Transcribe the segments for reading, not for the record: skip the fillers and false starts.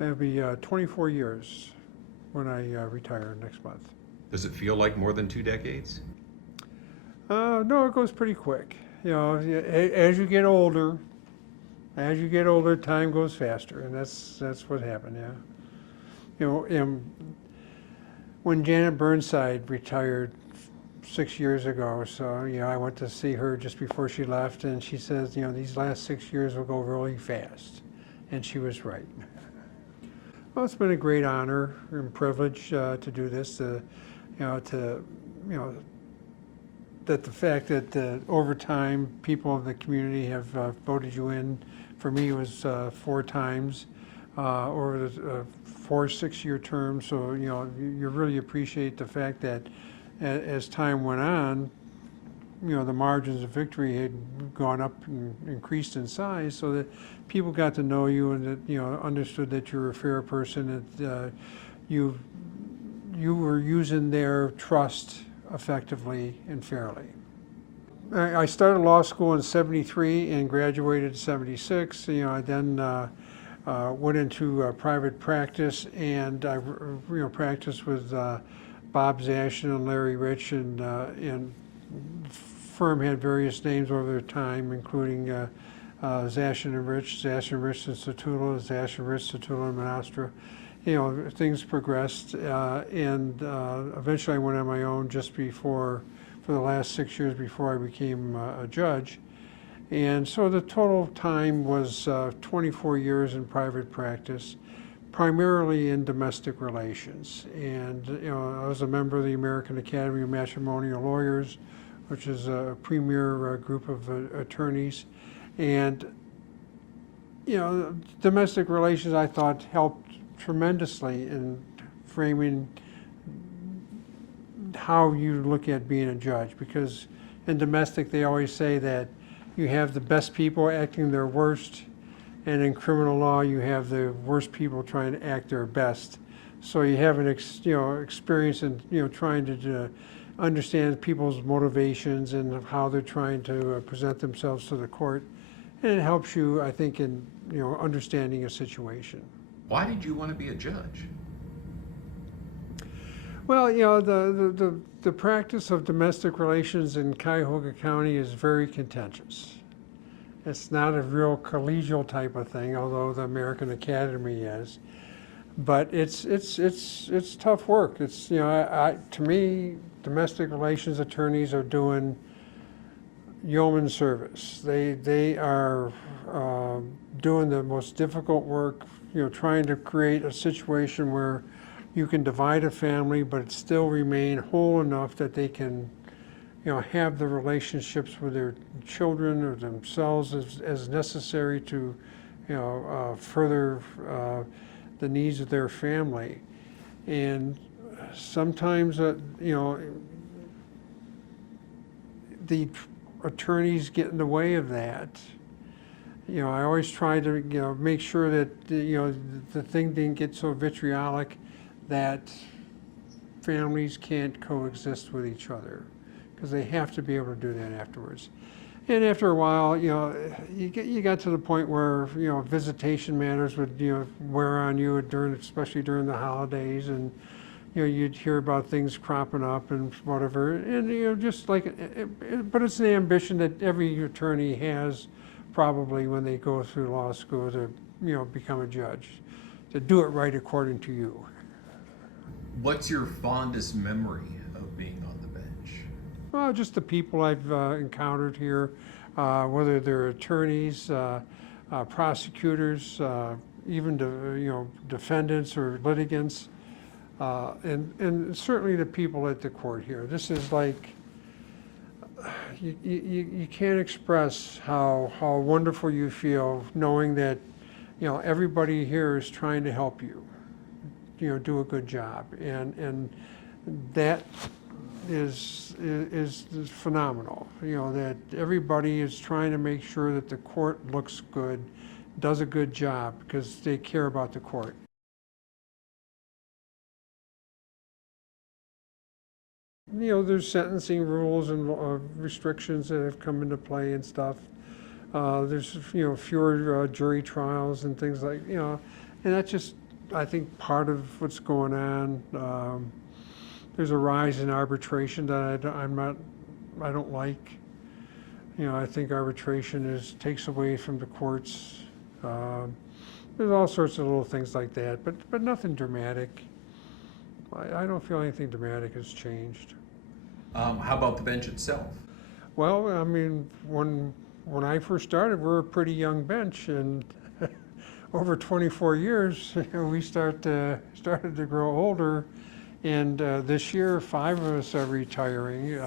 It'll be 24 years when I retire next month. Does it feel like more than 2 decades? No, it goes pretty quick. You know, as you get older, time goes faster, and that's what happened. Yeah. When Janet Burnside retired 6 years ago, so I went to see her just before she left, and she says, these last 6 years will go really fast, and she was right. Well, it's been a great honor and privilege to do this. That the fact that over time people of the community have voted you in. For me, it was 4 times over the 4 6-year terms. So you really appreciate the fact that as time went on, the margins of victory had gone up and increased in size, so that people got to know you and that understood that you're a fair person, that you were using their trust effectively and fairly. I started law school in '73 and graduated in '76. I then went into private practice, and I practiced with Bob Zashin and Larry Rich, and the firm had various names over the time, including Zashin and Rich and Sutula, Zashin, Rich, Sutula, and Monastra. Things progressed, and eventually I went on my own for the last 6 years before I became a judge. And so the total time was 24 years in private practice, primarily in domestic relations. And I was a member of the American Academy of Matrimonial Lawyers, which is a premier group of attorneys. And domestic relations, I thought, helped tremendously in framing how you look at being a judge, because in domestic they always say that you have the best people acting their worst, and in criminal law you have the worst people trying to act their best. So you have an experience in trying to understand people's motivations and how they're trying to present themselves to the court, and it helps you, I think, in understanding a situation. Why did you want to be a judge? Well, the practice of domestic relations in Cuyahoga County is very contentious. It's not a real collegial type of thing, although the American Academy is. But it's tough work. It's to me, domestic relations attorneys are doing yeoman service. They are doing the most difficult work. Trying to create a situation where you can divide a family, but still remain whole enough that they can, have the relationships with their children or themselves as necessary to, further the needs of their family. And sometimes, the attorneys get in the way of that. I always try to, make sure that, the thing didn't get so vitriolic that families can't coexist with each other, because they have to be able to do that afterwards. And after a while, you got to the point where, visitation matters would, wear on you especially during the holidays, and, you'd hear about things cropping up and whatever. And, just like, but it's an ambition that every attorney has probably when they go through law school to, become a judge, to do it right according to you. What's your fondest memory of being on the bench? Well, just the people I've encountered here, whether they're attorneys, prosecutors, even defendants or litigants, and certainly the people at the court here. This is like, you can't express how wonderful you feel knowing that everybody here is trying to help you, do a good job, and that is phenomenal. That everybody is trying to make sure that the court looks good, does a good job, because they care about the court. There's sentencing rules and restrictions that have come into play and stuff. There's fewer jury trials and things like and that just I think part of what's going on, there's a rise in arbitration that I don't like. You know, I think arbitration takes away from the courts. There's all sorts of little things like that, but nothing dramatic. I don't feel anything dramatic has changed. How about the bench itself? Well, I mean, when I first started, we were a pretty young bench, and over 24 years, we started to grow older. And this year, 5 of us are retiring.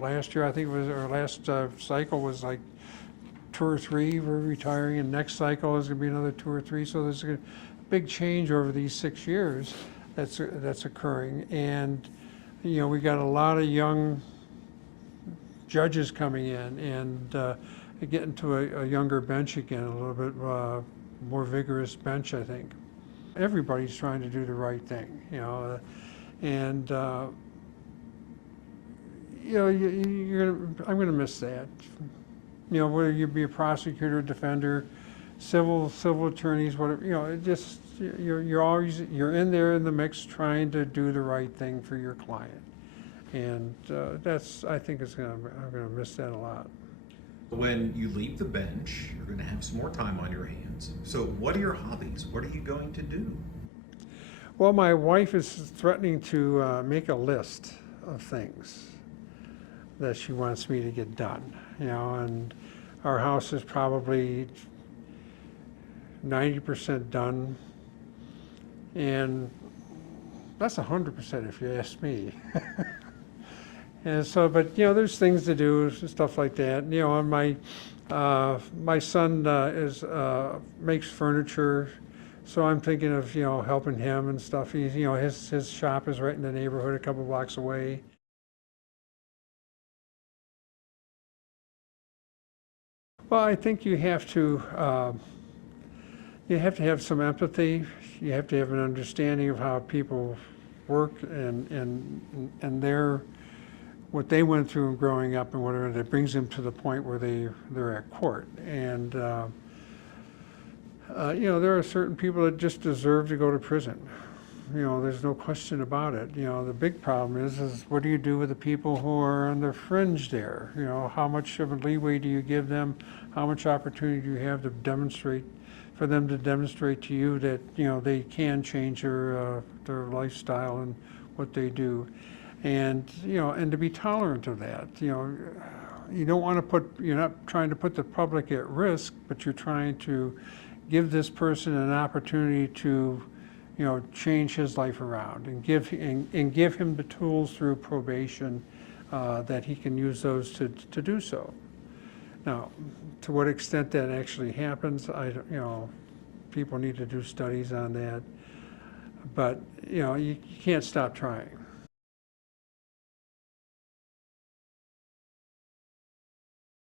Last year, I think our last cycle was like 2 or 3 were retiring, and next cycle is going to be another 2 or 3. So there's a big change over these 6 years that's occurring. And you know, we got a lot of young judges coming in, and getting to a younger bench again, a little bit more vigorous bench, I think. Everybody's trying to do the right thing, you know, and you know, I'm going to miss that. You know, whether you be a prosecutor, defender, civil attorneys, whatever, you know, it just you're in there in the mix trying to do the right thing for your client, and I think I'm going to miss that a lot. When you leave the bench, you're going to have some more time on your hands. So what are your hobbies? What are you going to do? Well, my wife is threatening to make a list of things that she wants me to get done, you know, and our house is probably 90% done, and that's 100% if you ask me. And so, but you know, there's things to do, stuff like that. You know, and my son makes furniture, so I'm thinking of, you know, helping him and stuff. He's, you know, his shop is right in the neighborhood, a couple blocks away. Well, I think you have to have some empathy. You have to have an understanding of how people work and what they went through growing up and whatever that brings them to the point where they're at court. And you know, there are certain people that just deserve to go to prison. You know, there's no question about it. You know, the big problem is what do you do with the people who are on the fringe there? You know, how much of a leeway do you give them? How much opportunity do you have for them to demonstrate to you that, you know, they can change their lifestyle and what they do? And, you know, and to be tolerant of that. You know, you're not trying to put the public at risk, but you're trying to give this person an opportunity to, you know, change his life around and give him the tools through probation that he can use those to do so. Now, to what extent that actually happens, you know, people need to do studies on that. But, you know, you can't stop trying.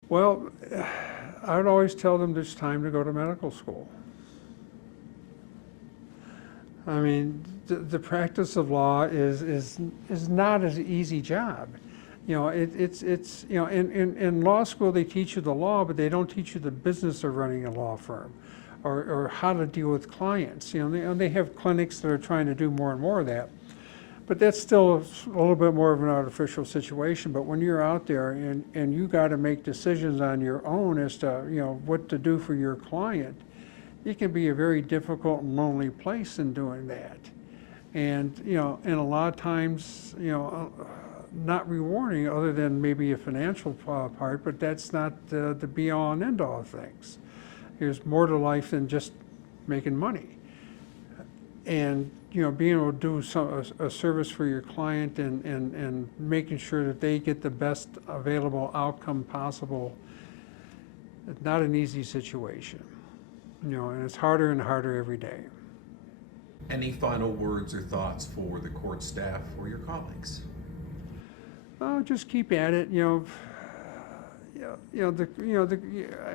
Well, I would always tell them it's time to go to medical school. I mean, the practice of law is not an easy job. You know, it's you know, in law school they teach you the law, but they don't teach you the business of running a law firm, or how to deal with clients. You know, they have clinics that are trying to do more and more of that. But that's still a little bit more of an artificial situation. But when you're out there and you got to make decisions on your own as to, you know, what to do for your client, it can be a very difficult and lonely place in doing that. And, you know, and a lot of times, you know, not rewarding other than maybe a financial part, but that's not the be-all and end-all of things. There's more to life than just making money. And, you know, being able to do a service for your client and making sure that they get the best available outcome possible, it's not an easy situation. You know, and it's harder and harder every day. Any final words or thoughts for the court staff or your colleagues? Oh, just keep at it.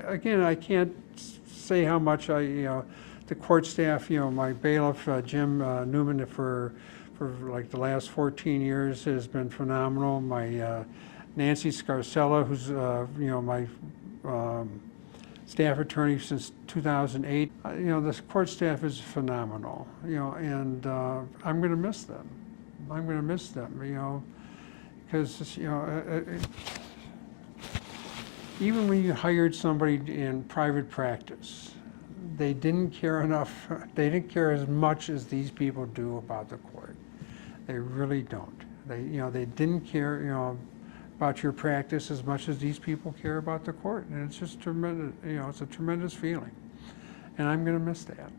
Again, I can't say how much the court staff, you know, my bailiff, Jim Newman, for like the last 14 years has been phenomenal. My Nancy Scarcella, who's, you know, my staff attorney since 2008. You know, this court staff is phenomenal, you know, and I'm going to miss them. I'm going to miss them, you know, because, you know, even when you hired somebody in private practice, they didn't care enough, they didn't care as much as these people do about the court. They really don't. They, you know, they didn't care, you know, about your practice as much as these people care about the court. And it's just tremendous, you know, it's a tremendous feeling. And I'm going to miss that.